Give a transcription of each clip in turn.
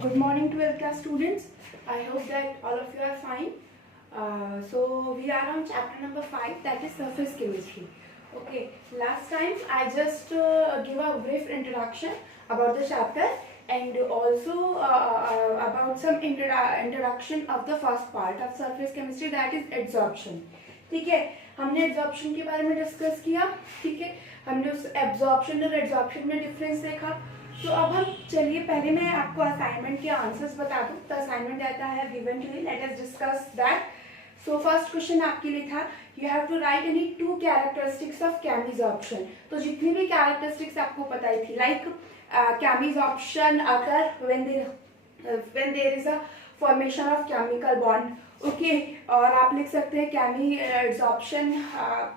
Good morning, 12th class students. I hope that all of you are fine. So we are on chapter number 5, that is surface chemistry. Okay, last time I just give a brief introduction about the chapter and also about some introduction of the first part of surface chemistry, that is adsorption. ठीक है, हमने absorption के बारे में discuss किया. ठीक है, हमने उस एब्जॉर्प्शन और एड्सॉर्प्शन में डिफरेंस देखा. तो अब हम चलिए पहले मैं आपको असाइनमेंट के आंसर्स बता दूं. तो असाइनमेंट आता है given to you, let us discuss that. So first question आपके लिए था, you have to write any 2 characteristics of chemisorption. तो जितनी भी कैरेक्टरिस्टिक्स आपको पता ही थी, लाइक केमिसॉर्प्शन अगर when there is a formation of chemical bond. Okay, और आप लिख सकते हैं chemisorption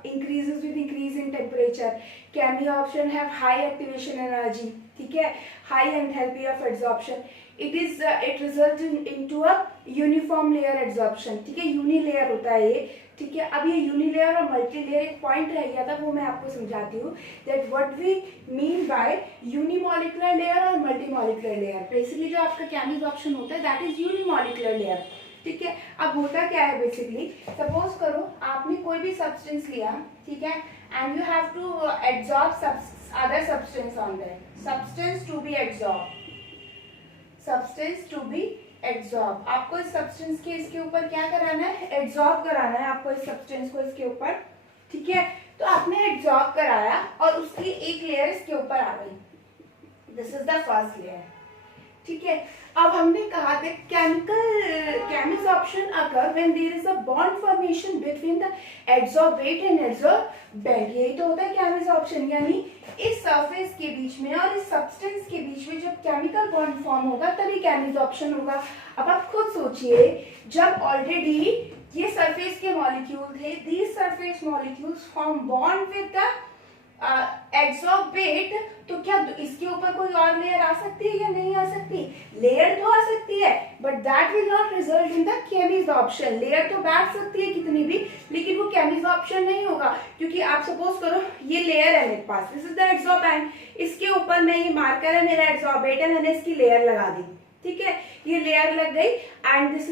increases with increase in temperature. Chemisorption have high activation energy. ठीक है, high enthalpy of adsorption. It result into a uniform layer adsorption. ठीक है, uni layer होता है ये. ठीक है, अब ये यूनी लेयर और मल्टी लेयर एक पॉइंट रह गया था, वो मैं आपको समझाती हूँ. That what we mean by unimolecular layer और मल्टीमॉलिक्यूलर लेयर. बेसिकली जो आपका केमिसॉर्प्शन होता है दैट इज यूनिमॉलिक्यूलर लेयर. ठीक है, अब होता क्या है बेसिकली, सपोज करो आपने कोई भी सब्सटेंस लिया. ठीक है, and you have to absorb other substance on that. Substance to be absorb, substance to be absorb. आपको इस सब्सटेंस के इसके ऊपर क्या कराना है, एब्जॉर्ब कराना है आपको इस सब्सटेंस को इसके ऊपर. ठीक है, तो आपने एब्जॉर्ब कराया और उसकी एक लेयर इसके ऊपर आ गई. This is the first layer. ठीक है, अब हमने कहा था केमिसॉर्प्शन अगर when there is a bond formation between the adsorbate and adsorbent. यही तो होता है केमिसॉर्प्शन, यानी इस सरफेस के बीच में और इस सब्सटेंस के बीच में जब केमिकल बॉन्ड फॉर्म होगा तभी केमिसॉर्प्शन होगा. अब आप खुद सोचिए, जब ऑलरेडी ये सरफेस के मॉलिक्यूल थे, these surface molecules form bond with the adsorbate, तो क्या इसके ऊपर कोई और लेयर आ सकती है या नहीं आ सकती? लेयर तो आ सकती है, but that will not result in the chemisorption. Layer तो बैठ सकती है कितनी भी, लेकिन वो केमिसॉर्प्शन नहीं होगा. क्योंकि आप सपोज करो ये लेयर है मेरे पास, दिस इज द एड्सॉर्बेंट. इसके ऊपर मैं, ये मार्कर है मेरा एड्सॉर्बेट है, मैंने इसकी लेयर लगा दी. ठीक है, ये लेयर लग गई एंड दिस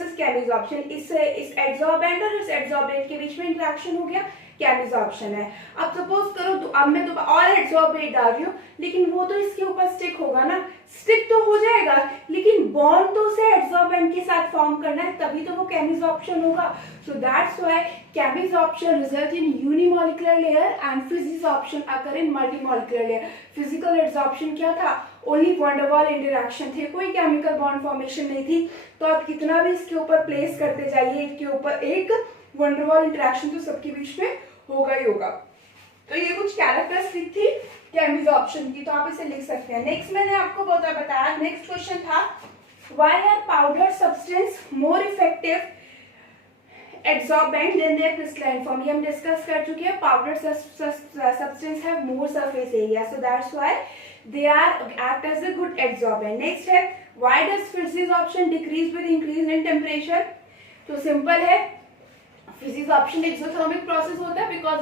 इज केमिसॉर्प्शन. इस एड्सॉर्बेंट और इस एड्सॉर्बेट के बीच में इंटरेक्शन हो गया, केमिसॉर्प्शन है. अब सपोज करो तो अब मैं और एड्सॉर्बेट डाल रही हूँ, लेकिन वो तो इसके ऊपर स्टिक होगा ना. स्टिक तो हो जाएगा, लेकिन बॉन्ड तो उसे एड्सॉर्बेंट के साथ फॉर्म करना है, तभी तो वो केमिसॉर्प्शन होगा. So that's why chemisorption result in unimolecular layer and physisorption occur in multimolecular layer. Physical adsorption क्या था, ओनली वैन डर वाल इंटरेक्शन थे, कोई केमिकल बॉन्ड फॉर्मेशन नहीं थी. तो आप कितना भी इसके ऊपर प्लेस करते जाइए, इसके ऊपर एक वैन डर वाल इंटरेक्शन तो सबके बीच में होगा ही होगा. तो ये कुछ कैरेक्टरिस्टिक थी केमिसॉर्प्शन की, तो आप इसे लिख सकते हैं. नेक्स्ट मैंने आपको बताया, नेक्स्ट क्वेश्चन था, why are powder substance more effective adsorbent than their crystalline form. ये हम डिस्कस कर चुके हैं. Powder substance have more surface area, so that's why they are act as a good adsorbent. next है, why does फिजिसॉर्प्शन decrease with increase in temperature? तो simple है, फिजिसॉर्प्शन exothermic process होता है because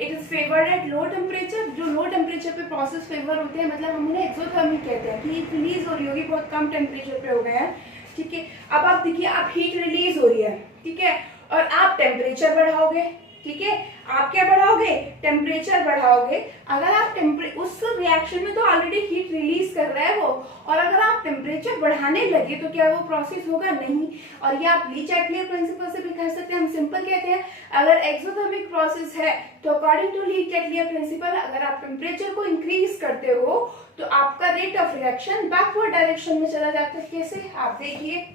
it is favoured at low temperature. जो low temperature पे process favour होते हैं, मतलब हम उन्हें एक्सोथर्मिक कहते हैं कि रिलीज हो रही होगी, बहुत कम टेम्परेचर पे हो गए हैं. ठीक है, अब आप देखिए, आप हीट रिलीज हो रही है. ठीक है, और आप टेम्परेचर बढ़ाओगे. ठीक है, आप क्या बढ़ाओगे, टेम्परेचर बढ़ाओगे. अगर आप उस रिएक्शन में तो ऑलरेडी हीट रिलीज कर रहा है वो, और अगर आप टेम्परेचर बढ़ाने लगे तो क्या वो प्रोसेस होगा? नहीं. और ये आप ली चैटलियर प्रिंसिपल से भी कर सकते हैं. हम सिंपल कहते हैं, अगर एक्सोथर्मिक प्रोसेस है तो according to Le Chatelier principle, अगर आप टेम्परेचर को इंक्रीज करते हो तो आपका rate of reaction backward direction में चला जाता है. कैसे? आप देखिए,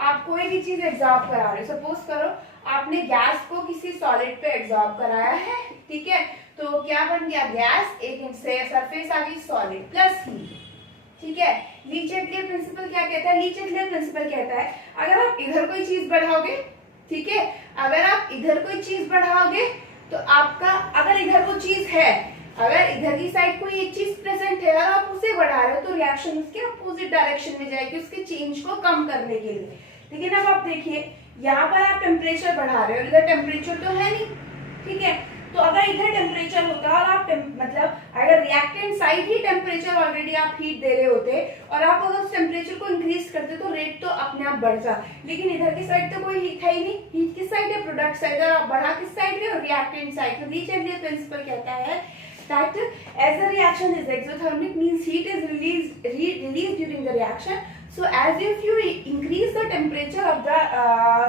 आप कोई भी चीज एब्जॉर्ब करा रहे हो, सपोज करो आपने गैस को किसी सॉलिड पे एब्जॉर्ब कराया है. ठीक है, तो क्या बन गया, गैस, एक सरफेस आ गई सॉलिड प्लस हीट. ठीक है, ली चैटलियर प्रिंसिपल क्या कहता है, ली चैटलियर प्रिंसिपल कहता है, अगर आप इधर कोई चीज बढ़ाओगे, ठीक है, अगर आप इधर कोई चीज बढ़ाओगे तो आपका, अगर इधर वो चीज है, अगर इधर की साइड कोई एक चीज प्रेजेंट है और आप उसे बढ़ा रहे हो, तो रिएक्शन उसके अपोजिट डायरेक्शन में जाएगी उसके चेंज को कम करने के लिए. लेकिन अब आप देखिए, यहाँ पर आप टेम्परेचर बढ़ा रहे हो, इधर टेम्परेचर तो है नहीं. ठीक है, तो अगर इधर टेम्परेचर होता और आप मतलब अगर रिएक्टेंट साइड ही टेम्परेचर ऑलरेडी आप हीट दे रहे होते और आप अगर उस टेम्परेचर को इंक्रीज करते तो रेट तो अपने आप बढ़ता, लेकिन इधर की साइड तो कोई हीट है ही नहीं। हीट किस साइड है? Product side. आप बढ़ा किस साइड है? Reactant side. तो ली चलिए प्रिंसिपल कहता है that as the reaction is exothermic means heat is released during the reaction. So as if you increase the temperature of the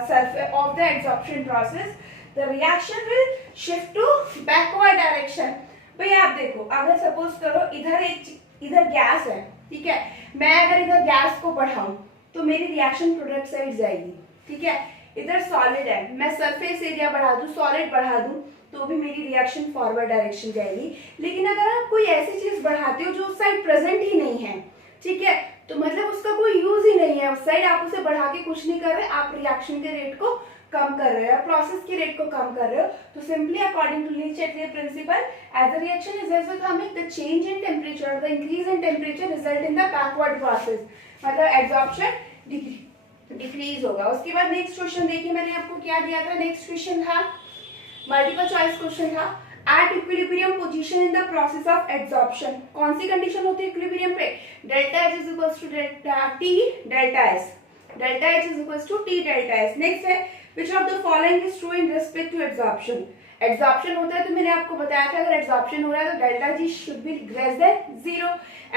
surface of the adsorption process, the reaction will shift to backward direction. भाई आप देखो, अगर suppose करो इधर gas है, ठीक है, मैं अगर इधर गैस को बढ़ाऊं तो मेरी रिएक्शन प्रोडक्ट साइड जाएगी, ठीक है। इधर सॉलिड है, मैं सरफेस एरिया बढ़ा दूं, सॉलिड बढ़ा दूं तो भी मेरी रिएक्शन फॉरवर्ड डायरेक्शन जाएगी। लेकिन अगर आप कोई ऐसी चीज बढ़ाते हो जो उस साइड प्रेजेंट ही नहीं है, ठीक है, तो मतलब उसका कोई यूज ही नहीं है उस साइड, आप उसे बढ़ा के कुछ नहीं कर रहे, आप रिएक्शन के रेट को कम कर रहे हो, प्रोसेस की रेट को कम कर रहे हो। तो simply according to Le principle, as the reaction is exothermic the change in temperature, the increase in temperature result in the backward process, मतलब एब्जॉर्प्शन डिक्रीज होगा। उसके बाद नेक्स्ट क्वेश्चन देखिए, मैंने आपको क्या दिया था, नेक्स्ट क्वेश्चन था मल्टीपल चॉइस क्वेश्चन था, at equilibrium position in the process of absorption. कौन सी कंडीशन होती है इक्विलिब्रियम पे? Delta H is equals to delta T delta S, delta H is equals to T delta S. Next है which of the following is true in respect to absorption. Absorption होता है तो मैंने आपको बताया था अगर एब्जॉर्प्शन हो रहा है तो delta G should be greater than 0।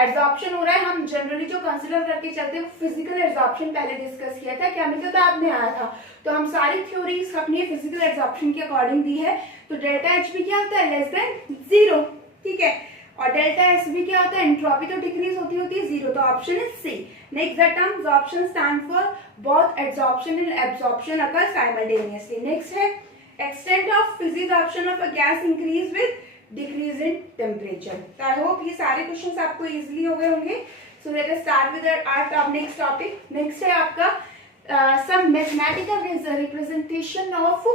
Absorption हो रहा है, हम जनरली जो कंसीडर करके चलते हैं फिजिकल एब्जॉर्प्शन पहले डिस्कस किया था, केमिकल तो आपने आया था, तो हम सारी थ्योरीज अपनी फिजिकल एब्जॉर्प्शन के अकॉर्डिंग दी है। तो डेल्टा एच भी क्या होता है? लेस देन 0, ठीक है, और डेल्टा एस भी क्या होता है? एंट्रोपी तो डिक्रीज होती है 0, तो option is C. Next the term absorption stand for both absorption and absorption occur simultaneously. Next है extent of physisorption of a gas increase with decrease in temperature. So I hope ये सारे questions आपको easily हो गए होंगे। So let us start with our next topic. Next है आपका some mathematical representation of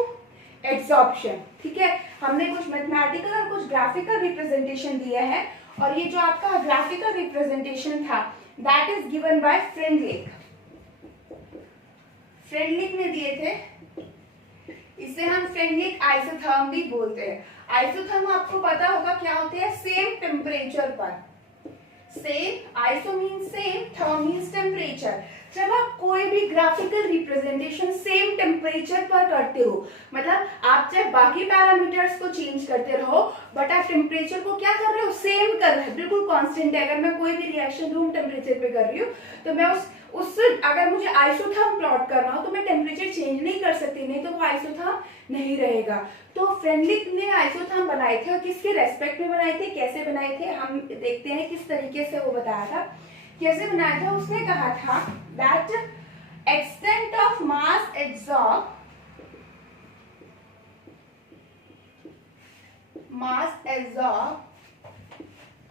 adsorption, ठीक है। हमने कुछ मैथमेटिकल और कुछ ग्राफिकल रिप्रेजेंटेशन दिया है, और ये जो आपका ग्राफिकल रिप्रेजेंटेशन था that is given by Freundlich. Freundlich ने दिए थे, इसे हम फ्रेंडलिक आइसोथर्म भी बोलते हैं। आइसोथर्म आपको पता होगा क्या होते हैं? सेम टेम्परेचर पर, same, iso mean same, therm means temperature. जब आप कोई भी ग्राफिकल रिप्रेजेंटेशन सेम टेम्परेचर पर करते हो, मतलब आप चाहे बाकी पैरामीटर्स को चेंज करते रहो बट आप टेम्परेचर को क्या कर रहे हो? सेम कर रहे हो, बिल्कुल कांस्टेंट है। अगर मैं कोई भी रिएक्शन रूम टेम्परेचर पे कर रही हूँ तो मैं उस अगर मुझे आइसोथर्म प्लॉट करना हो तो मैं टेम्परेचर चेंज नहीं कर सकती, नहीं तो वो आइसोथर्म नहीं रहेगा। तो फ्रेंडलिक ने आइसोथर्म बनाए थे, और किसके रेस्पेक्ट में बनाए थे, कैसे बनाए थे, हम देखते हैं किस तरीके से वो बताया था, कैसे बनाया था। उसने कहा था that extent of mass absorb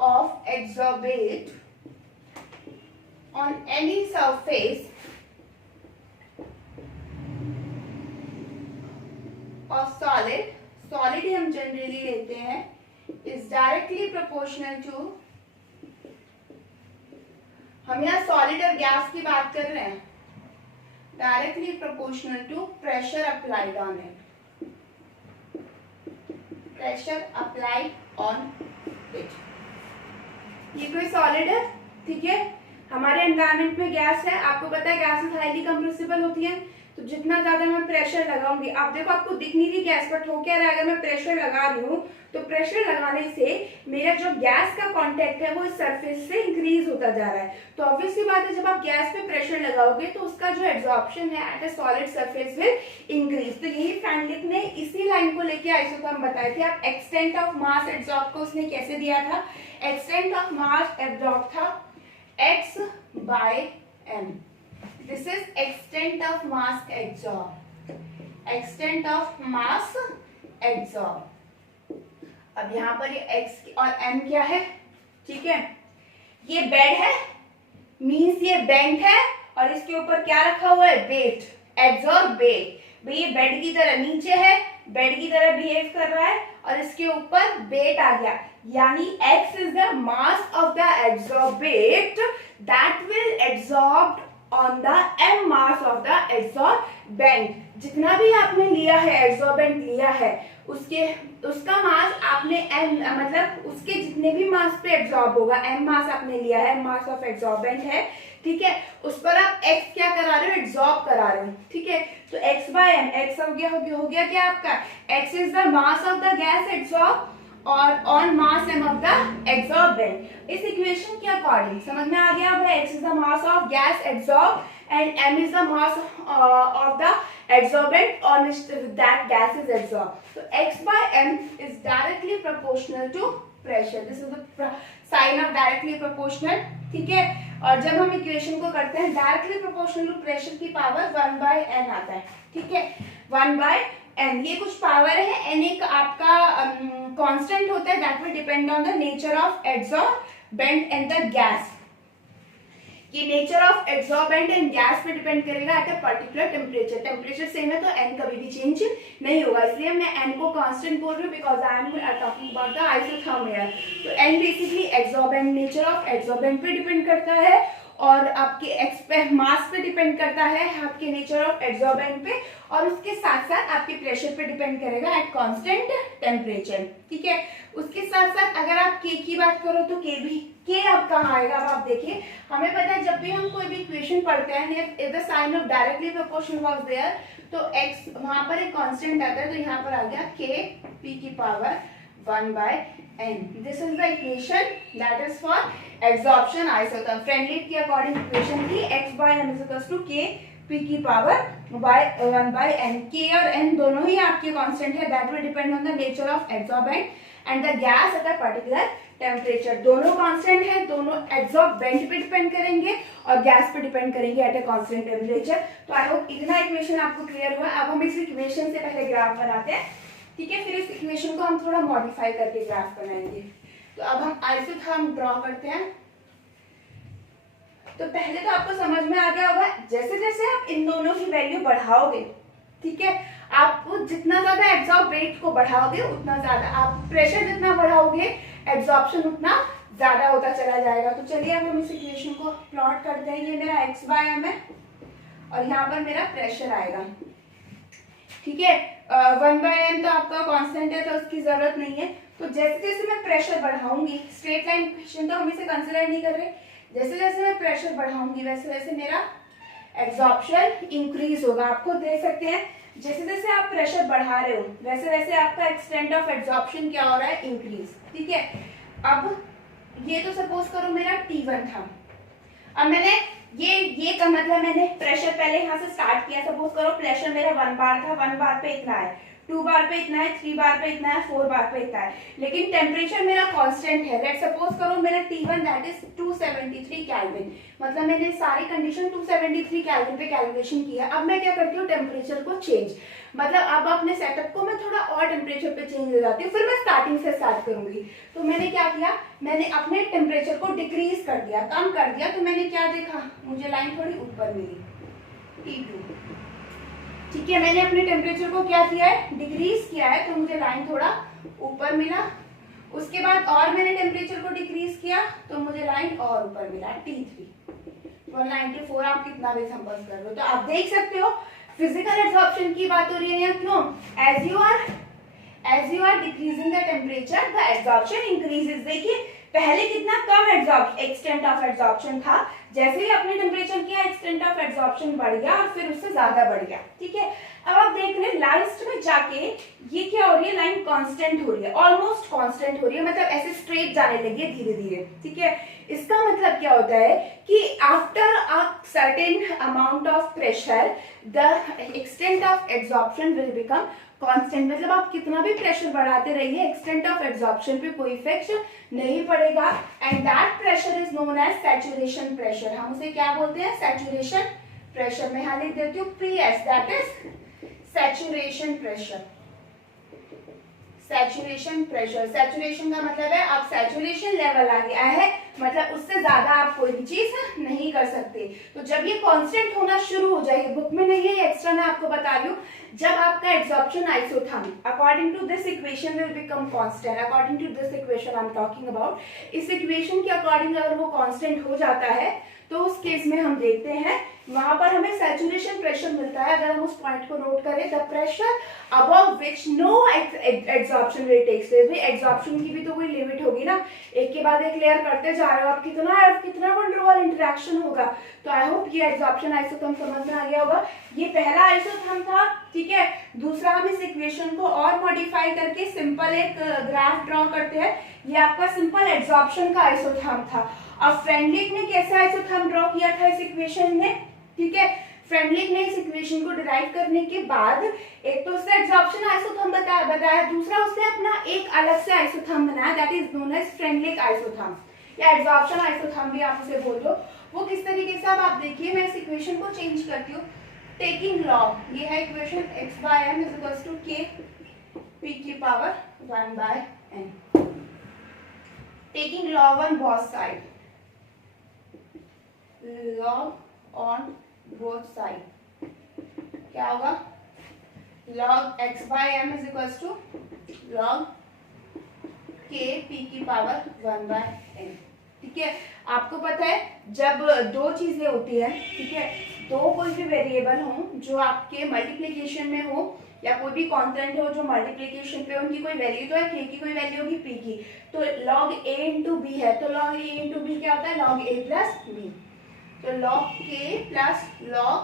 of adsorbate on any surface of solid ही हम जनरली लेते हैं, is directly proportional to, हम यहाँ सॉलिड और गैस की बात कर रहे हैं, directly proportional to pressure applied on it, pressure applied on it. ये कोई सॉलिड है, ठीक है, हमारे एनवायरनमेंट में गैस है, आपको पता है गैसेस हाईली कंप्रेसिबल होती है, तो जितना ज्यादा मैं प्रेशर लगाऊंगी, आप देखो आपको दिख नहीं रही गैस पर हो क्या रहा है, अगर मैं प्रेशर लगा रही हूँ तो प्रेशर लगाने से मेरा जो गैस का कांटेक्ट है वो इस सरफेस से इंक्रीज होता जा रहा है। तो ऑब्वियसली बात है जब आप गैस पे प्रेशर लगाओगे तो उसका जो एब्जॉर्प्शन है at a solid surface will increase. तो यही फ्रेंडलिक ने इसी लाइन को लेके आइसोथर्म बताए थे। आप एक्सटेंट ऑफ मास एब्जॉर्ब को उसने कैसे दिया था? एक्सटेंट ऑफ मास एब्जॉर्ब था x by m. This is extent of mass adsorb. Extent of mass adsorb. अब यहाँ पर ये x और m क्या है? ठीक है, ये बेड है, मीन्स ये बेंट है, और इसके ऊपर क्या रखा हुआ है? Wait, absorb wait. भाई ये बेड की तरह नीचे है, बेड की तरह बिहेव कर रहा है, और इसके ऊपर वेट आ गया, यानी x is the mass of the adsorbate that will absorb on the m mass of the adsorbent. जितना भी आपने लिया है एड्सॉर्बेंट लिया है उसका मास आपने m मतलब उसके जितने भी मास पे एब्जॉर्ब होगा, m मास आपने लिया है, मास ऑफ एड्सॉर्बेंट है, ठीक है, उस पर आप x क्या करा रहे हो, एब्जॉर्ब करा रहे हो, ठीक है। तो x बाय m, x हो गया क्या आपका, x is the mass of the gas absorb और and mass m of the absorbent. इस इक्वेशन के अकॉर्डिंग समझ में आ गया होगा, x is the mass of gas absorb and m is the mass of the adsorbent on which that gas is absorbed. So x by m is directly proportional to pressure. This is the sign of directly proportional, ठीक है। और जब हम equation को करते हैं directly proportional to pressure की power 1 bye n आता है, ठीक है, 1 बाय n। ये कुछ पावर है, n एक आपका कांस्टेंट होता है that will depend on the nature of adsorbent and the gas. ये nature of adsorbent and gas पे डिपेंड करेगा at a particular temperature. Temperature same है तो n कभी भी चेंज नहीं होगा, इसलिए मैं n को कांस्टेंट बोल रही हूँ because I am talking about the isotherm air. तो n basically adsorbent, nature of adsorbent पे डिपेंड करता है और आपके मास पे डिपेंड करता है, आपके नेचर ऑफ एड्सॉर्बेंट पे, और उसके साथ साथ आपके प्रेशर पे डिपेंड करेगा एट कांस्टेंट टेम्परेचर, ठीक है। उसके साथ साथ अगर आप k की बात करो तो k भी, k अब कहाँ आएगा, अब आप देखिए, हमें पता है जब भी हम कोई भी इक्वेशन पढ़ते हैं if the sign of directly proportional was there तो x वहां पर एक कांस्टेंट आता है, तो यहाँ पर आ गया k p की power 1 by n। This is the equation that is for absorption isotherm. Freundlich के अकॉर्डिंग इक्वेशन थी x by m is equal to k p की पावर 1 by n। k और n दोनों ही आपके कांस्टेंट है that will depend on the nature of absorbent and the gas at a particular temperature. दोनों constant है, दोनों absorbent पे depend करेंगे और गैस पे डिपेंड करेंगे एट अ कांस्टेंट टेम्परेचर। तो आई होप इतना इक्वेशन आपको क्लियर हुआ। अब हम इस इक्वेशन से पहले ग्राफ बनाते हैं, ठीक है, फिर इस इक्वेशन को हम थोड़ा मॉडिफाई करके ग्राफ बनाएंगे। तो अब हम आइसोथर्म ड्रॉ करते हैं। तो पहले तो आपको समझ में आ गया होगा, जैसे जैसे आप इन दोनों की वैल्यू बढ़ाओगे, ठीक है, आपको जितना ज्यादा एब्जॉर्ब रेट को बढ़ाओगे उतना ज्यादा, आप प्रेशर जितना बढ़ाओगे एब्जॉर्प्शन उतना ज्यादा होता चला जाएगा। तो चलिए अब हम इस इक्वेशन को प्लॉट करते हैं। ये मेरा x बाय m है और यहाँ पर मेरा प्रेशर आएगा, ठीक है। 1 बाय m तो आपका कांस्टेंट है तो उसकी जरूरत नहीं है। तो जैसे जैसे मैं प्रेशर बढ़ाऊंगी, स्ट्रेट लाइन इक्वेशन तो हम इसे कंसिडर नहीं कर रहे, जैसे जैसे मैं प्रेशर बढ़ाऊंगी वैसे वैसे मेरा एब्जॉर्प्शन इंक्रीज होगा। आपको देख सकते हैं जैसे जैसे आप प्रेशर बढ़ा रहे हो वैसे वैसे आपका एक्सटेंट ऑफ एब्जॉर्प्शन क्या हो रहा है, इंक्रीज, ठीक है। अब ये तो सपोज करो मेरा T1 था, अब मैंने ये का मतलब मैंने प्रेशर पहले यहाँ से स्टार्ट किया, सपोज करो प्रेशर मेरा 1 बार था, 1 बार पे इतना है, 2 बार पे इतना है, 3 बार पे इतना है, 4 बार पे इतना है, लेकिन टेम्परेचर मेरा कांस्टेंट है। लेट सपोज करो मेरा T1 दैट इज 273 केल्विन, मतलब मैंने सारी कंडीशन 273 केल्विन पे कैलकुलेशन किया। अब मैं क्या करती हूँ, टेम्परेचर को चेंज, मतलब अब अपने सेटअप को मैं थोड़ा और टेम्परेचर पे चेंज हो जाती हूँ, फिर मैं स्टार्टिंग से स्टार्ट करूंगी। तो मैंने क्या किया, मैंने अपने टेम्परेचर को डिक्रीज कर दिया, कम कर दिया। तो मैंने क्या देखा, मुझे लाइन थोड़ी ऊपर मिली T2, ठीक है। मैंने अपने टेम्परेचर को क्या किया है, डिक्रीज किया है, तो मुझे लाइन थोड़ा ऊपर मिला। उसके बाद और मैंने टेम्परेचर को डिक्रीज किया तो मुझे लाइन और ऊपर मिला T3, 194। आप कितना भी संपर्क कर लो। तो आप देख सकते हो फिजिकल एब्जॉर्प्शन की बात हो रही है यहाँ, क्यों, as you are decreasing the temperature the absorption increases. देखिए पहले कितना कम एक्सटेंट ऑफ एब्जॉर्प्शन था, जैसे ही अपने टेम्परेचर किया एक्सटेंट ऑफ एब्जॉर्प्शन बढ़ गया और फिर उससे ज्यादा बढ़ गया, ठीक है। अब आप देख रहे हैं लास्ट में जाके ये क्या हो रही है, लाइन कांस्टेंट हो रही है, ऑलमोस्ट कांस्टेंट हो रही है, मतलब ऐसे स्ट्रेट जाने लगी है धीरे धीरे, ठीक है। इसका मतलब क्या होता है कि after a certain amount of pressure the extent of absorption will become constant. मतलब आप कितना भी प्रेशर बढ़ाते रहिए एक्सटेंट ऑफ एब्जॉर्प्शन पे कोई इफेक्ट नहीं पड़ेगा, and that pressure is known as saturation pressure. हम उसे क्या बोलते हैं, सैचुरेशन प्रेशर। मैं यहाँ लिख देती हूँ PS, that is saturation pressure. Saturation pressure, saturation का मतलब है अब सैचुरेशन लेवल आ गया है, मतलब उससे ज्यादा आप कोई भी चीज नहीं कर सकते। तो जब ये कांस्टेंट होना शुरू हो जाएगी, बुक में नहीं है ये एक्स्ट्रा मैं आपको बता रही हूँ, जब आपका absorption isotherm according to this equation will become constant, according to this equation I am talking about, इस इक्वेशन के अकॉर्डिंग अगर वो कांस्टेंट हो जाता है तो उस केस में हम देखते हैं वहां पर हमें सैचुरेशन प्रेशर मिलता है। अगर हम उस पॉइंट को नोट करें, the pressure above which no absorption will take place. भाई एब्जॉर्प्शन की भी तो कोई लिमिट होगी ना, एक के बाद एक लेयर करते जा रहे हो आप, कितना वन टू वन इंटरेक्शन होगा। तो आई होप ये एब्जॉर्प्शन आइसोथर्म समझ में आ गया होगा। ये पहला आइसोथर्म था, ठीक है। दूसरा हम इस इक्वेशन को और मॉडिफाई करके सिंपल एक ग्राफ ड्रॉ करते हैं। ये आपका सिंपल एब्जॉर्प्शन का आइसोथर्म था। अब फ्रेंडलिक ने कैसे आइसोथर्म ड्रॉ किया था इस इक्वेशन में, ठीक है। फ्रेंडलिक ने इस इक्वेशन को डिराइव करने के बाद एक तो उसने एब्जॉर्प्शन आइसोथर्म बताया, दूसरा उसने अपना एक अलग से आइसोथर्म बनाया, that is known as Freundlich isotherm या एब्जॉर्प्शन आइसोथर्म भी आप उसे बोल दो। वो किस तरीके से, अब आप देखिए मैं इस इक्वेशन को चेंज करती हूँ। टेकिंग लॉग, ये है equation x by m is equals to k p की power 1 by n। Taking log on both side, log on both side क्या होगा, log x by m is equals to log k p की power 1 by n, ठीक है। आपको पता है जब दो चीजें होती है, ठीक है, दो कोई भी वेरिएबल हो जो आपके मल्टीप्लिकेशन में हो या कोई भी कांस्टेंट हो जो मल्टीप्लिकेशन पे, उनकी कोई वैल्यू तो है, k की कोई वैल्यू होगी p की, तो log a इंटू बी है, तो log a इंटू बी क्या होता है, log a प्लस b, तो log k plus log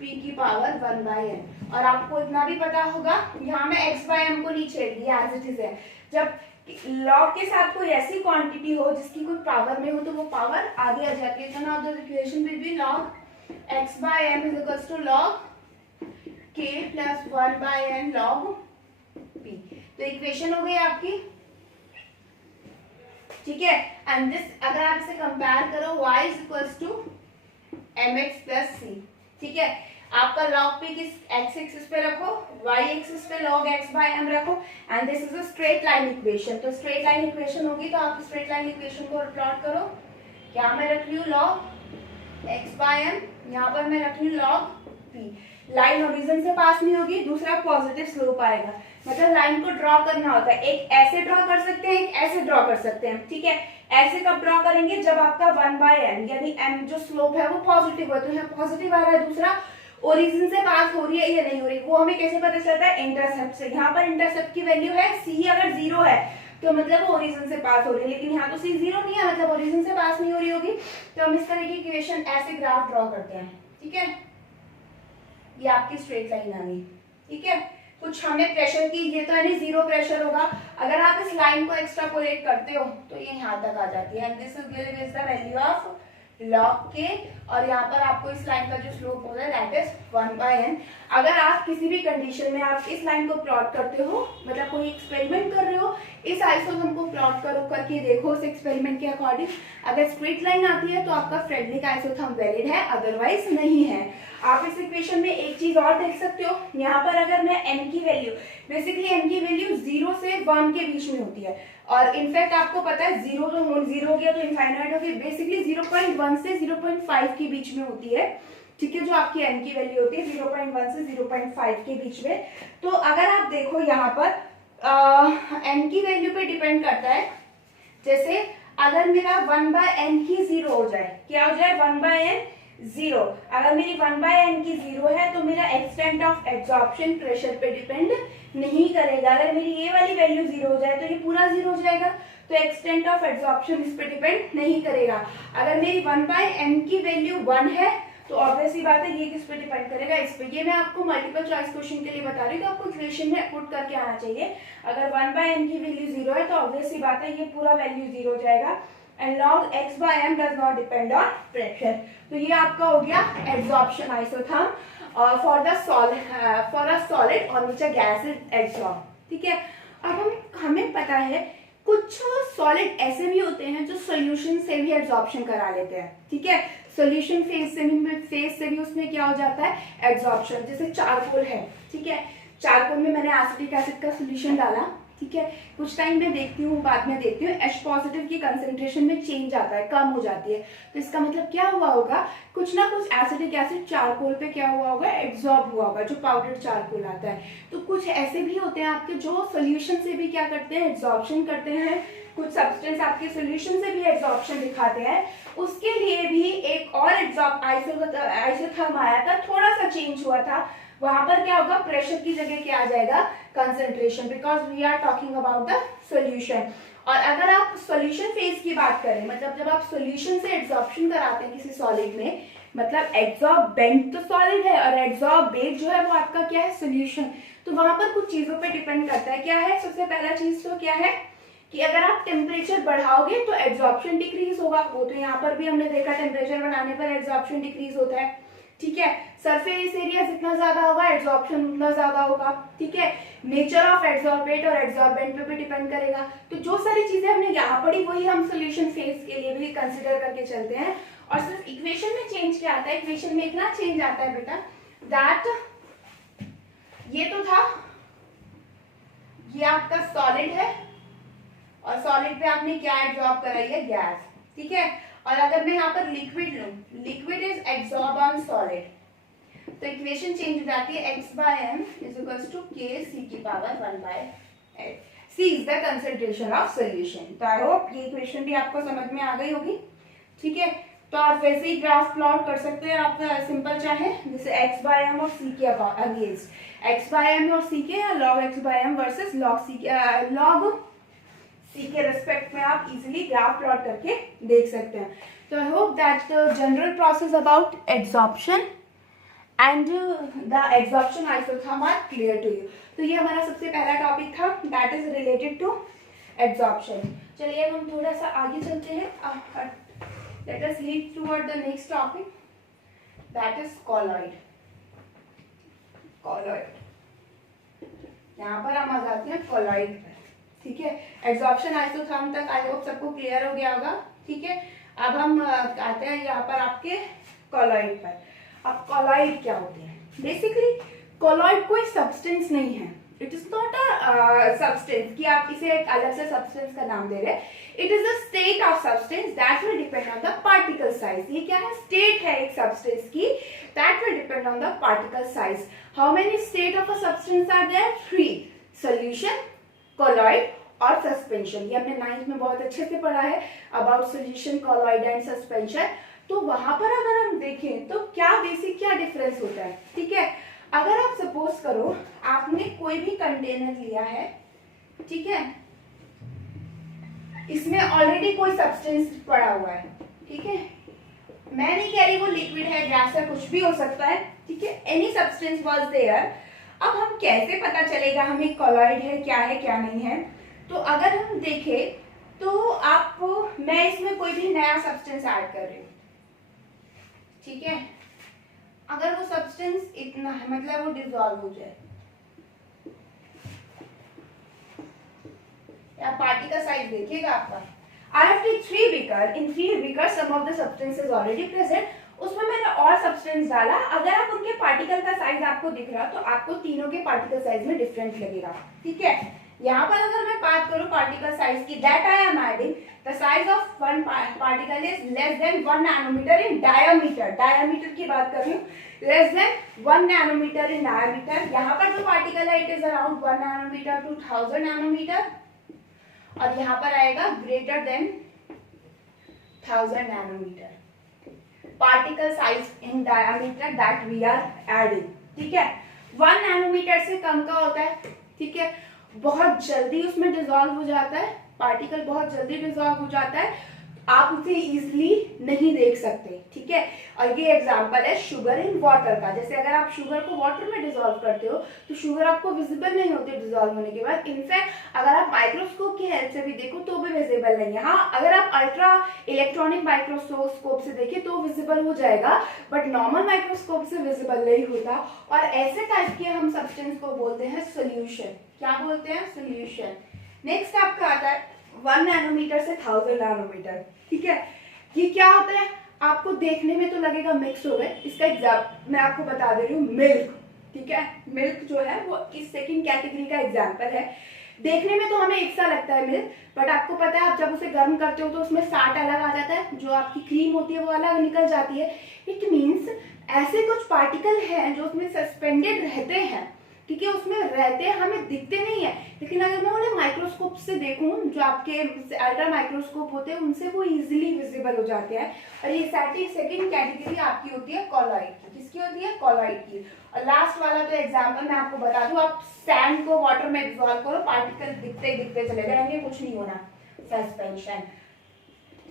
p की पावर 1 by n। और आपको इतना भी पता होगा, यहाँ में x by m को नहीं छेड़िए, एज इट इज है। जब लॉग के साथ कोई ऐसी क्वांटिटी हो जिसकी कोई पावर में हो तो वो पावर आगे आ जाती है। तो now the equation will be log x by m is equals to log k plus 1 by n log p। तो इक्वेशन हो गई आपकी, ठीक है। एंड दिस अगर आप इसे कंपेयर करो, y is equals to mx plus c, ठीक है। आपका log p किस x एक्सिस पे रखो, y एक्सिस पे log x by m रखो, and this is a straight line equation. तो स्ट्रेट लाइन इक्वेशन होगी तो आप स्ट्रेट लाइन इक्वेशन को प्लॉट करो। क्या मैं रख रही हूँ log x by m, यहाँ पर मैं रख रही हूँ log p। लाइन ओरिजिन से पास नहीं होगी, दूसरा पॉजिटिव स्लोप आएगा, मतलब लाइन को ड्रॉ करना होता है। एक ऐसे ड्रॉ कर सकते हैं, एक ऐसे ड्रॉ कर सकते हैं, ठीक है। ऐसे कब ड्रॉ करेंगे, जब आपका 1 by n यानी m जो स्लोप है वो पॉजिटिव है, तो यहाँ पॉजिटिव आ रहा है। दूसरा ओरिजिन से पास हो रही है या नहीं हो रही, वो हमें कैसे पता चलता है, इंटरसेप्ट से। यहाँ पर इंटरसेप्ट की वैल्यू है c, अगर 0 है तो मतलब वो ओरिजिन से पास हो रही है, लेकिन यहाँ तो c 0 नहीं है, मतलब ओरिजिन से पास नहीं हो रही होगी। तो हम इस तरह की इक्वेशन ऐसे ग्राफ ड्रॉ करते हैं, ठीक है। ये आपकी स्ट्रेट लाइन आ गई, ठीक है। कुछ हमने प्रेशर की, ये तो यानी 0 प्रेशर होगा। अगर आप इस लाइन को एक्सट्रापोलेट करते हो तो ये यहाँ तक आ जाती है, and this is the value of log k, और यहाँ पर आपको इस लाइन का जो स्लोप होता है दैट इज 1 by n। अगर आप किसी भी कंडीशन में आप इस लाइन को प्लॉट करते हो, मतलब कोई एक्सपेरिमेंट कर रहे हो, इस आइसोथर्म को प्लॉट करो, करके देखो उस एक्सपेरिमेंट के अकॉर्डिंग। अगर स्ट्रेट लाइन आती है तो आपका फ्रेडनिक आइसोथर्म वैलिड है, अदरवाइज नहीं है। आप इस इक्वेशन में एक चीज और देख सकते हो, यहाँ पर अगर मैं n की वैल्यू, बेसिकली n की वैल्यू 0 से 1 के बीच में होती है, और इनफैक्ट आपको पता है 0 हो गया तो इनफाइनाइट हो गया, बेसिकली 0.1 से 0.5 के बीच में होती है, ठीक है। जो आपकी n की वैल्यू होती है 0.1 से 0.5 के बीच में। तो अगर आप देखो यहाँ पर n की वैल्यू पे डिपेंड करता है। जैसे अगर मेरा 1 by n ही 0 हो जाए, क्या हो जाए, 1 by n 0, अगर मेरी 1 by n की 0 है तो मेरा एक्सटेंट ऑफ एब्जॉर्प्शन प्रेशर पे डिपेंड नहीं करेगा। अगर मेरी ये वाली वैल्यू 0 हो जाए तो ये पूरा 0 हो जाएगा, तो एक्सटेंट ऑफ एब्जॉर्प्शन इस पे डिपेंड नहीं करेगा। अगर मेरी 1 by n की वैल्यू 1 है तो ऑब्वियसली बात है ये किस पे डिपेंड करेगा, इस पे। ये मैं आपको मल्टीपल चॉइस क्वेश्चन के लिए बता रही हूँ, तो आपको इक्वेशन में पुट करके आना चाहिए। अगर 1 by n की वैल्यू 0 है तो ऑब्वियसली बात है ये पूरा वैल्यू 0 हो जाएगा, and log x by m does not depend on pressure। तो ये आपका हो गया absorption isotherm for a solid on which a gas is absorb, ठीक है। अब हमें पता है कुछ सॉलिड ऐसे भी होते हैं जो सॉल्यूशन से भी एब्जॉर्प्शन करा लेते हैं, ठीक है। सॉल्यूशन फेज से भी उसमें क्या हो जाता है, एब्जॉर्प्शन। जैसे चारकोल है, ठीक है, चारकोल में मैंने एसिटिक एसिड का सॉल्यूशन डाला, ठीक है, कुछ टाइम में देखती हूँ, बाद में देखती हूँ H पॉजिटिव की कंसेंट्रेशन में चेंज आता है, कम हो जाती है। तो इसका मतलब क्या हुआ होगा, कुछ ना कुछ एसिडिक एसिड चारकोल पे क्या हुआ होगा, एब्जॉर्ब हुआ होगा, जो पाउडर चारकोल आता है। तो कुछ ऐसे भी होते हैं आपके जो सोल्यूशन से भी क्या करते हैं, एब्जॉर्प्शन करते हैं। कुछ सब्सटेंस आपके सोल्यूशन से भी एब्जॉर्प्शन दिखाते हैं। उसके लिए भी एक और आइसोथर्म आया था, थोड़ा सा चेंज हुआ था। वहां पर क्या होगा, प्रेशर की जगह क्या आ जाएगा, concentration, because we are talking about the solution. और अगर आप सॉल्यूशन फेज की बात करें, मतलब जब आप सॉल्यूशन से एब्जॉर्प्शन कराते हैं किसी सॉलिड में, मतलब एब्जॉर्बेंट तो सॉलिड है और एब्जॉर्बेट जो है वो आपका क्या है, सॉल्यूशन। तो वहां पर कुछ चीजों पे डिपेंड करता है। क्या है, सबसे पहला चीज तो क्या है कि अगर आप टेम्परेचर बढ़ाओगे तो एब्जॉर्प्शन डिक्रीज होगा। वो तो यहाँ पर भी हमने देखा, टेम्परेचर बढ़ाने पर एब्जॉर्प्शन डिक्रीज होता है। ठीक है, सरफेस एरिया जितना ज्यादा होगा एब्जॉर्प्शन उतना ज्यादा होगा। ठीक है, नेचर ऑफ एब्जॉर्बेट और एब्जॉर्बेंट पे भी डिपेंड करेगा। तो जो सारी चीजें हमने यहाँ पढ़ी वही हम सोल्यूशन फेज के लिए भी कंसिडर करके चलते हैं। और सिर्फ इक्वेशन में चेंज क्या आता है, इक्वेशन में इतना चेंज आता है बेटा, दैट ये तो था, ये आपका सॉलिड है और सॉलिड पे आपने क्या एब्जॉर्ब कराई है, गैस। ठीक है, और अगर मैं यहाँ पर लिक्विड लूं, liquid is absorb on solid, तो इक्वेशन चेंज हो जाती है, x by m is equals to k c की power 1/8। c is the concentration of solution। तो आई होप ये इक्वेशन भी आपको समझ में आ गई होगी। ठीक है, तो आप वैसे ही ग्राफ प्लॉट कर सकते हैं, आपका सिंपल चाहे जैसे x by m और c के अगेंस्ट, x by m और c के, या log x by m versus log c के रेस्पेक्ट में आप इजीली ग्राफ प्लॉट करके देख सकते हैं। तो I hope that the general process about absorption and the absorption isotherm are clear to you. तो ये हमारा सबसे पहला टॉपिक था, that is related to absorption. चलिए अब हम थोड़ा सा आगे चलते हैं, let us lead toward the next topic, that is colloid. Colloid, यहाँ पर हम आ जाते हैं कॉलॉइड पर। ठीक है, एब्जॉर्प्शन आइसोथर्म तक आई होप सबको क्लियर हो गया होगा। ठीक है, अब हम आते हैं यहाँ पर आपके कॉलॉइड पर। अब कॉलॉइड क्या होते हैं, बेसिकली कॉलॉइड कोई सब्सटेंस नहीं है, it is not a substance कि आप इसे एक अलग से सब्सटेंस का नाम दे रहे हैं। It is a state of substance that will depend on the particle size. ये क्या है, स्टेट है एक सब्सटेंस की, that will depend on the particle size. How many state of a substance are there, 3, solution, colloid और suspension. ये हमने 9th में बहुत अच्छे से पढ़ा है about solution, colloid and suspension. तो वहां पर अगर हम देखें तो क्या बेसिक क्या डिफरेंस होता है। ठीक है, अगर आप सपोज करो आपने कोई भी कंटेनर लिया है, ठीक है, इसमें ऑलरेडी कोई सब्सटेंस पड़ा हुआ है। ठीक है, मैं नहीं कह रही वो लिक्विड है, गैस है, कुछ भी हो सकता है। ठीक है, एनी सब्सटेंस वाज देयर। अब हम कैसे पता चलेगा हमें कॉलॉइड है क्या है क्या नहीं है। तो अगर हम देखें तो आप, मैं इसमें कोई भी नया सब्सटेंस ऐड कर रही हूँ। ठीक है, अगर वो सब्सटेंस इतना है, मतलब वो डिसॉल्व हो जाए, या पार्टिकल साइज देखिएगा आपका, I have take 3 beaker, in 3 beaker some of the substance is already present, उसमें मैंने और सब्सटेंस डाला। अगर आप उनके पार्टिकल का साइज आपको दिख रहा तो आपको तीनों के पार्टिकल साइज में डिफरेंट लगेगा। ठीक है, यहाँ पर अगर मैं बात करूँ पार्टिकल साइज की, that I am adding the size of one particle is less than 1 nanometre in diameter. Diameter की बात कर रही हूँ, less than 1 nanometre in diameter. यहाँ पर जो पार्टिकल है it is around 1 nanometre to 1000 nanometre, और यहाँ पर आएगा greater than 1000 nanometre particle size in diameter that we are adding. ठीक है, 1 नैनोमीटर से कम का होता है। ठीक है, बहुत जल्दी उसमें डिसॉल्व हो जाता है, पार्टिकल बहुत जल्दी डिसॉल्व हो जाता है, आप उसे इजीली नहीं देख सकते। ठीक है, और ये एग्जांपल है शुगर इन वाटर का। जैसे अगर आप शुगर को वाटर में डिसॉल्व करते हो तो शुगर आपको विजिबल नहीं होती डिसॉल्व होने के बाद। इनफैक्ट अगर आप माइक्रोस्कोप की हेल्प से भी देखो तो भी विजिबल नहीं है। हाँ, अगर आप अल्ट्रा इलेक्ट्रॉनिक माइक्रोस्कोप से देखें तो विजिबल हो जाएगा, बट नॉर्मल माइक्रोस्कोप से विजिबल नहीं होता। और ऐसे टाइप के हम सब्सटेंस को बोलते हैं सोल्यूशन। क्या बोलते हैं, सोल्यूशन। नेक्स्ट आपका आता है 1 नैनोमीटर से 1000 नैनोमीटर। ठीक है, ये क्या होता है, आपको देखने में तो लगेगा मिक्स हो गए। इसका एग्जाम्पल मैं आपको बता दे रही हूँ, मिल्क। ठीक है, मिल्क जो है वो इस सेकंड कैटेगरी का एग्जाम्पल है। देखने में तो हमें एक सा लगता है मिल्क, बट आपको पता है आप जब उसे गर्म करते हो तो उसमें फैट अलग आ जाता है, जो आपकी क्रीम होती है वो अलग निकल जाती है। इट मीन्स ऐसे कुछ पार्टिकल हैं जो उसमें सस्पेंडेड रहते हैं, ठीक है, उसमें रहते हैं, हमें दिखते नहीं है, लेकिन अगर मैं उन्हें माइक्रोस्कोप से देखूं, जो आपके अल्ट्रा माइक्रोस्कोप होते हैं उनसे वो इजीली विजिबल हो जाते हैं। और ये सेकंड कैटेगरी आपकी होती है कॉलॉइड की। किसकी होती है? कॉलॉइड की। और लास्ट वाला तो एग्जांपल मैं आपको बता दूं, आप सैंड को वाटर में डिसॉल्व करो, पार्टिकल दिखते दिखते चले जाएंगे, कुछ नहीं होना, सस्पेंशन।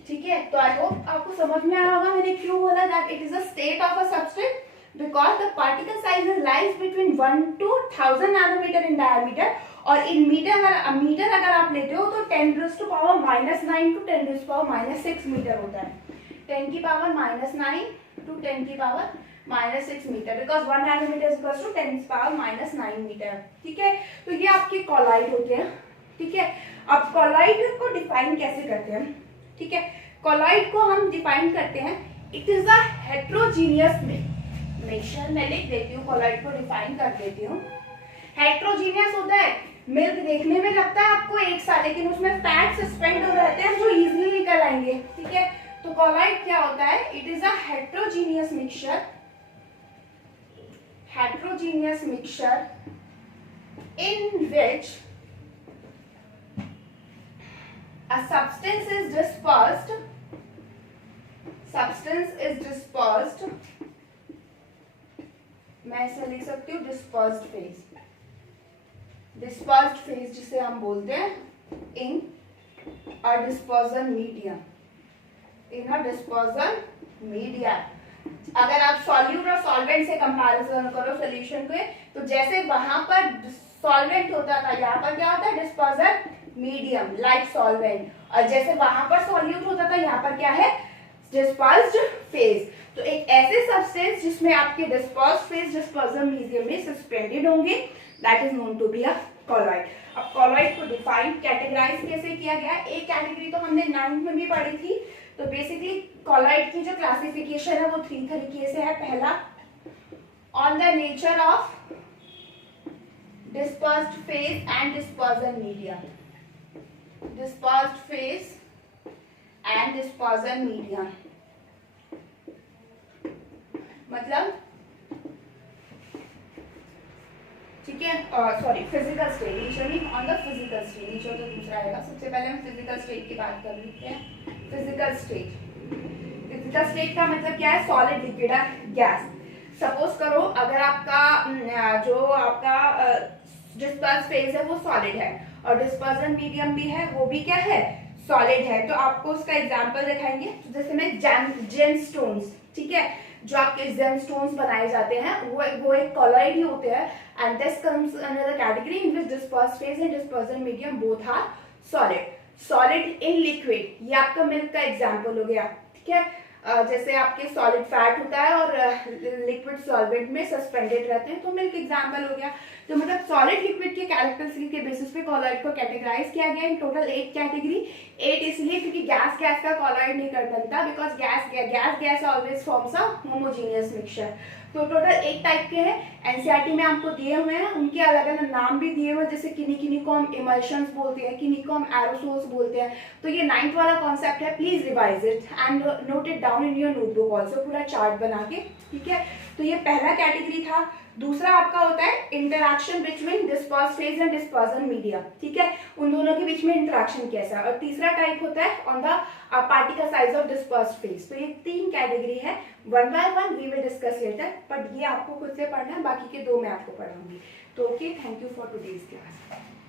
ठीक है, तो आई होप आपको समझ में आया होगा मैंने क्यों बोला that it is a state of a substance, because the particle size lies between 1 to 1000 nanometer in diameter, और इन मीटर अगर आप लेते हो तो 10 raised to power -9 to 10 raised to power -6 metre होता है। 10 की पावर -9 to 10 की पावर -6 metre, because 1 nanometre is equal to 10 की पावर -9 मीटर। ठीक है, तो ये आपके कॉलॉइड होते हैं। ठीक है, अब कॉलॉइड को डिफाइन कैसे करते हैं? ठीक है, कॉलॉइड को हम डिफाइन करते हैं, it is a heterogeneous mixture. मैं लिख देती हूँ, कॉलॉइड को डिफाइन कर देती हूँ। हेट्रोजीनियस होता है, मिल्क देखने में लगता है आपको एक सा, लेकिन उसमें फैट सस्पेंड हो रहते हैं जो इजीली निकल आएंगे। ठीक है, तो कॉलॉइड क्या होता है? It is a heterogeneous mixture, heterogeneous mixture in which a substance is dispersed मैं इसे लिख सकती हूँ dispersed phase जिसे हम बोलते हैं in a dispersion medium। अगर आप सॉल्यूट और सॉल्वेंट से कंपैरिजन करो सोल्यूशन के, तो जैसे वहां पर सॉल्वेंट होता था, यहाँ पर क्या होता है? डिस्पर्जन मीडियम लाइक सॉल्वेंट, और जैसे वहां पर सॉल्यूट होता था, यहाँ पर क्या है? Dispersed phase. तो एक ऐसे सब्सटेंस जिसमें आपके डिस्पर्स्ड फेज डिस्पर्जन मीडियम में सस्पेंडेड होंगे, that is known to be a colloid. अब कॉलॉइड को डिफाइन कैटेगराइज कैसे किया गया? एक कैटेगरी तो हमने 9th में भी पढ़ी थी। तो बेसिकली कॉलॉइड की जो क्लासिफिकेशन है वो 3 तरीके से है। पहला, on the nature of dispersed phase and dispersion medium, dispersed phase and dispersion medium मतलब, ठीक है, sorry, physical state, on the physical state, तो दूसरा आएगा। सबसे पहले हम फिजिकल स्टेट की बात कर लेते हैं। फिजिकल स्टेट का मतलब क्या है? सॉलिड, लिक्विड और गैस। सपोज करो अगर आपका जो आपका डिस्पर्स फेज है वो सॉलिड है और डिस्पर्जन मीडियम भी है, वो भी क्या है? सॉलिड है। तो आपको उसका एग्जांपल दिखाएंगे, जैसे में जेमस्टोन्स। ठीक है, जो आपके जेमस्टोन्स बनाए जाते हैं वो एक कॉलॉइड ही होते हैं, and this comes under the category in which disperse phase and dispersion medium both are solid. Solid in liquid, ये आपका मिल्क का एग्जांपल हो गया। ठीक है, जैसे आपके सॉलिड फैट होता है और लिक्विड सॉल्वेंट में सस्पेंडेड रहते हैं, तो मिल्क एग्जांपल हो गया। तो मतलब सॉलिड लिक्विड के कैरेक्टरिस्टिक के बेसिस पे कॉलॉइड को कैटेगराइज किया गया इन टोटल 8 कैटेगरी। 8 इसलिए क्योंकि गैस का कॉलॉइड नहीं कर बनता, because gas always forms a homogeneous mixture. तो टोटल 8 टाइप के हैं, एनसीईआरटी में आपको दिए हुए हैं, उनके अलग अलग नाम भी दिए हुए हैं, जैसे किन्हीं को हम इमल्शंस बोलते हैं, किन्हीं को हम एरोसोल्स बोलते हैं। तो ये 9th वाला कॉन्सेप्ट है, please revise it and note it down in your notebook also, पूरा चार्ट बना के। ठीक है, तो ये पहला कैटेगरी था। दूसरा आपका होता है interaction between disperse phase and dispersion medium. ठीक है, उन दोनों के बीच में इंटरैक्शन कैसा है। और तीसरा टाइप होता है on the particle size of disperse phase. तो ये 3 कैटेगरी है, 1 by 1 we will discuss later, but ये आपको खुद से पढ़ना है, बाकी के 2 मैं आपको पढ़ाऊंगी। तो okay, thank you for today's class.